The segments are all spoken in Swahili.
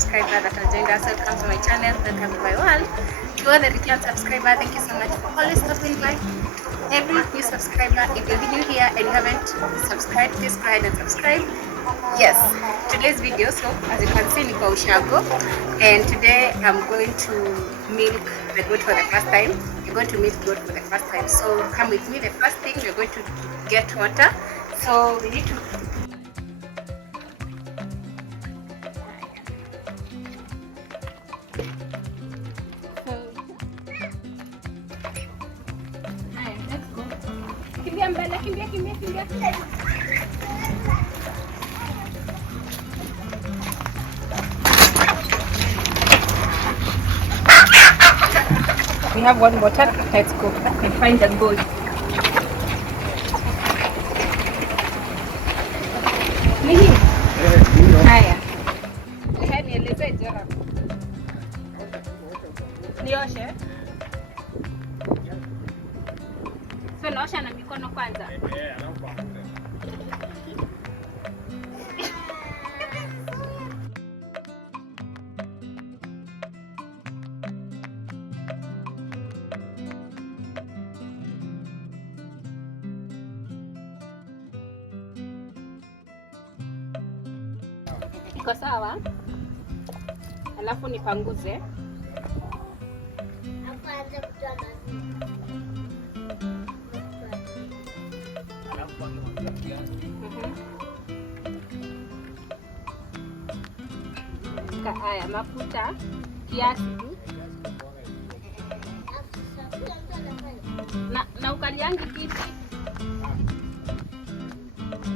subscriber that has joined us. Welcome to my channel. Welcome to my world. To all the return subscriber, thank you so much for always stopping by. Every new subscriber, if you're new here and you haven't subscribed, please go ahead and subscribe. Yes, today's video, so as you can see, niko ushago, and today I'm going to milk the goat for the first time. You're going to milk goat for the first time, so come with me. The first thing, we're going to get water, so we need to we have one water. Let's go and find the goat. Haya. Nieleze jora. Nioshe. So naosha na mikono kwanza. Iko sawa? Alafu nipanguze. Haya, mafuta kiasi tu. Na ukaliangi kiti.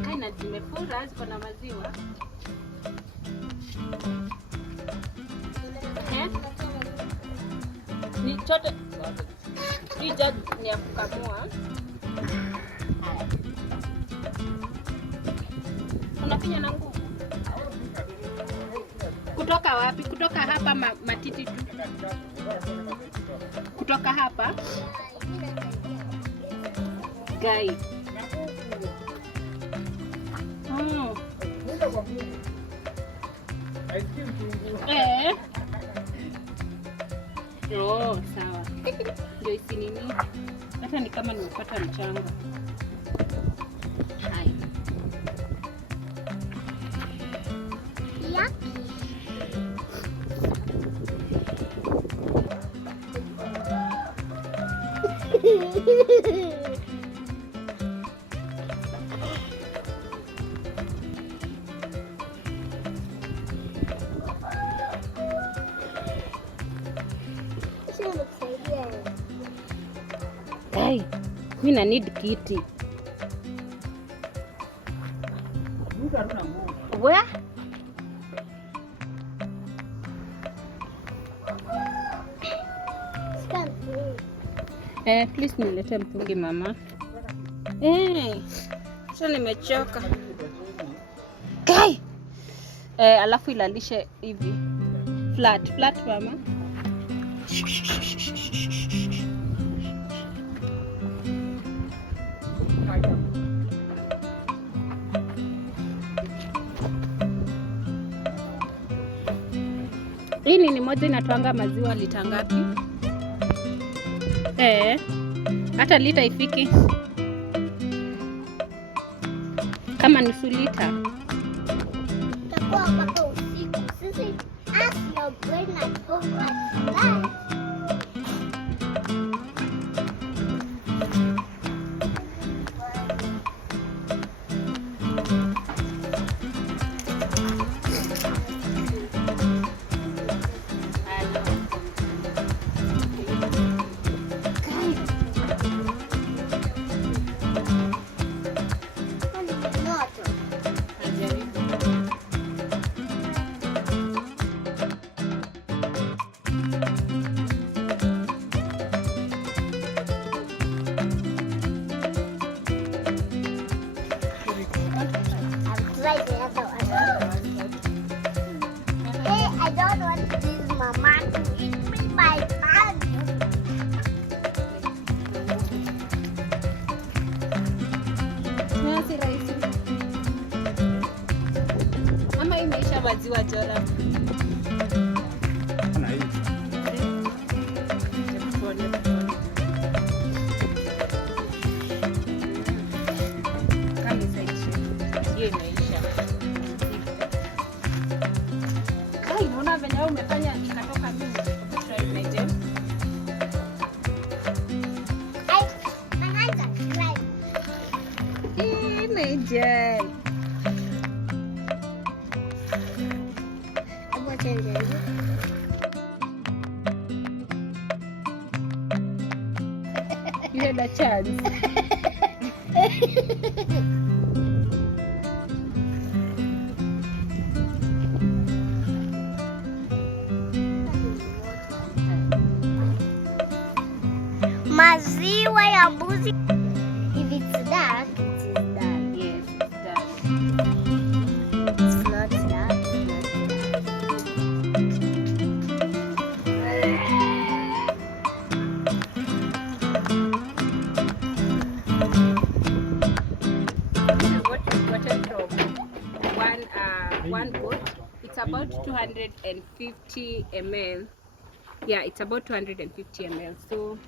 Kaina zimefura, ziko na maziwa. Ni chote hii jug ni ya kukamua. Unafinya na nguvu. Kutoka wapi? Kutoka hapa matiti tu. Kutoka hapa. Gai. Oh, sawa. Ndio isi nini? Hata ni kama nimepata mchanga. Hai. Yaki. Hey, mimi na need kiti. Where? Please nilete mtungi mama. Sasa nimechoka. Kai. Alafu ilalishe hivi. Flat mama. Hii ni moja inatoanga maziwa lita ngapi? Hata lita ifiki. Kama nusu lita. Takuwa mpaka usiku. Sisi asio bwana toka. maziwa Jordan. hiyo imeisha. Unaona venye wewe umefanya ikatoka mingi. Try Niger. Niger. You had a chance. Maziwa ya mbuzi. If it's dark, it is done. Yes, it's done. It's not dark. This is what we've gotten from one boat. It's about 250 ml. Yeah, it's about 250 ml. So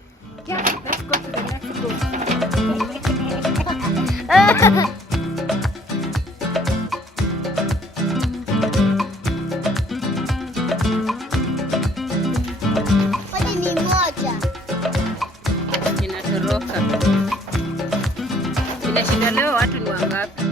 yeah, let's go to the next boat. Kwani ni moja? Inatoroka. Inashinda leo watu ni wangapi?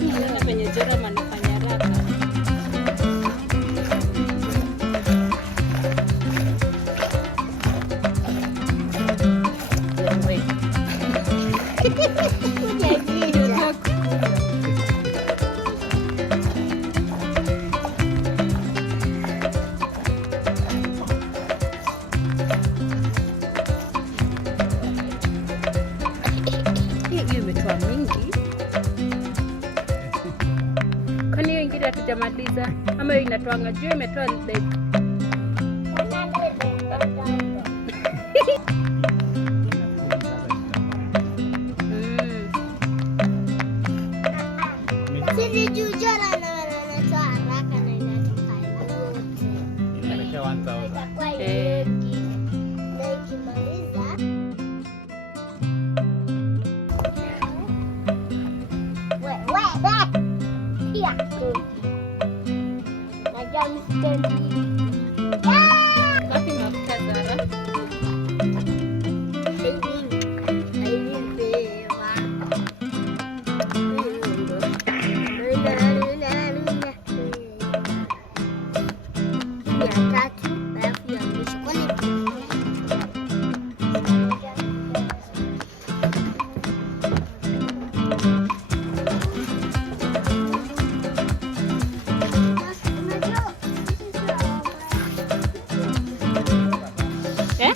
Unaona penye Joram anafanya haraka. Wewe. Hujajija. Hiyo imetoa mingi. Kwani hiyo ingine hatujamaliza? Ama hiyo inatoanga juu imetoa like Sisi juu Jora anatoa haraka na inatoka yote. Inaelekea 1000. Itakuwa Eh. yote. Na ikimaliza pia najua msipendi. wapi mafuta Zara? Eh?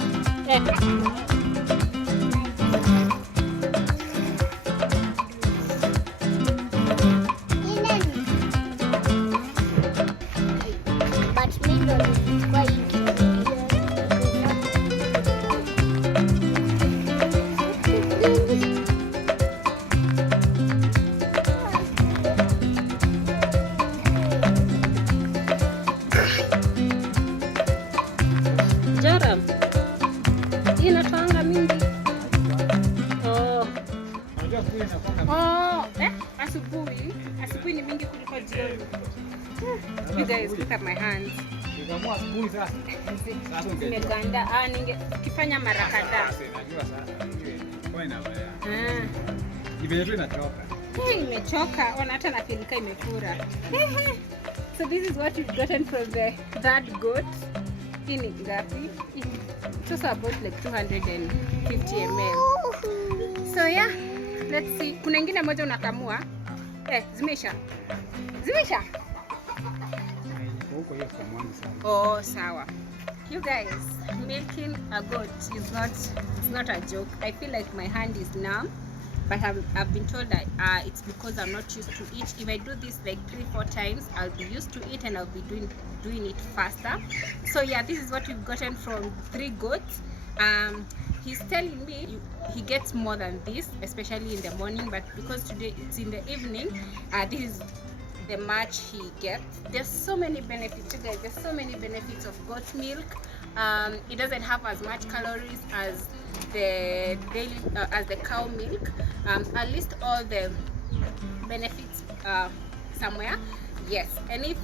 Joram. Hii inatoanga mingi. Oh. Unajua kule inakuwa Asubuhi ni mingi kuliko jioni. You guys look at my hands. Ukiamua asubuhi sasa. Sasa Zimeganda. Kifanya mara kadhaa. Najua sasa. Kwa ina baya. Ah. Ivenye tu inatoka. Imechoka. Ona hata na filika imefura. So this is what we've gotten from the third goat. Hii ni ngapi? It's also about like 250 ml. So yeah, let's see. Kuna ingine moja unakamua. Zimeisha. Zimeisha. Huko hiyo kwa mwanzo sana. Oh, sawa. You guys, milking a goat is not a joke. I feel like my hand is numb, but I've been told that it's because I'm not used to it. If I do this like 3-4 times, I'll be used to it and I'll be doing it faster. So yeah, this is what we've gotten from 3 goats. He's telling me he gets more than this, especially in the morning, but because today it's in the evening, this is the much he gets. There's so many benefits, you guys. There's so many benefits of goat milk. It doesn't have as much calories as the cow milk. I'll list all the benefits somewhere. Yes, and if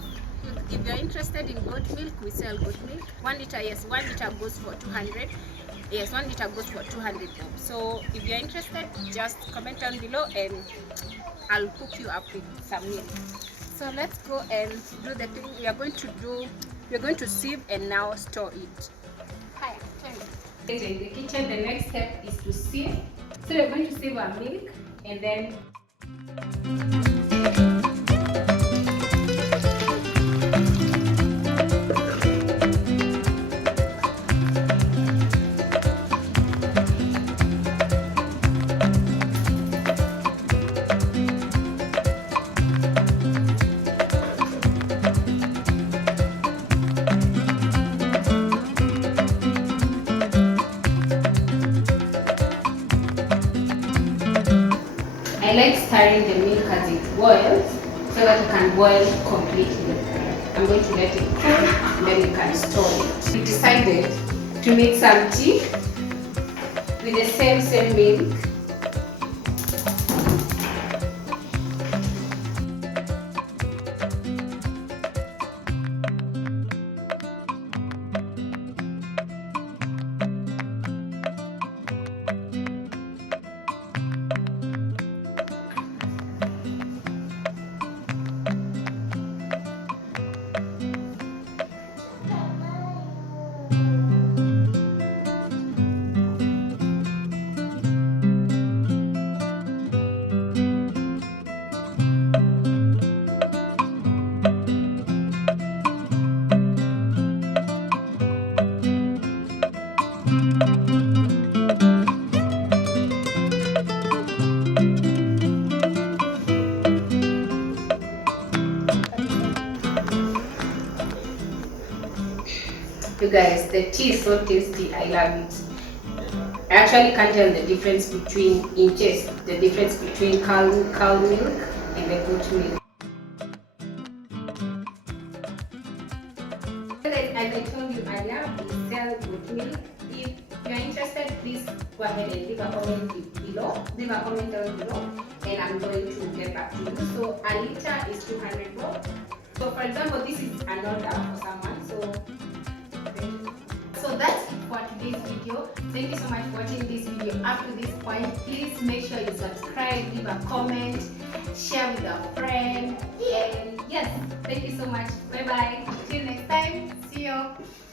you're interested in goat milk, we sell goat milk. 1 liter, yes, 1 liter goes for 200. Yes, 1 liter goes for 200. So if you're interested, just comment down below and I'll hook you up with some milk. So let's go and do the thing we are going to do. We're going to sieve and now store it. Hi, in the kitchen, the next step is to sieve. So we're going to sieve our milk and then I like stirring the milk as it boils so that it can boil completely. I'm going to let it cool and then we can store it. We decided to make some tea with the same milk. You guys, the tea is so tasty. I love it. I actually can't tell the difference between the difference between cow milk and the goat milk. As I told you earlier, we sell goat milk. If you're interested, please go ahead and leave a comment below. Leave a comment down below, and I'm going to get back to you. So a liter is 200 baht. So for example, this is an order for someone. So that's it for today's video. Thank you so much for watching this video up to this point. Please make sure you subscribe, leave a comment, share with a friend, and yes, thank you so much. Bye bye. Till next time. See you.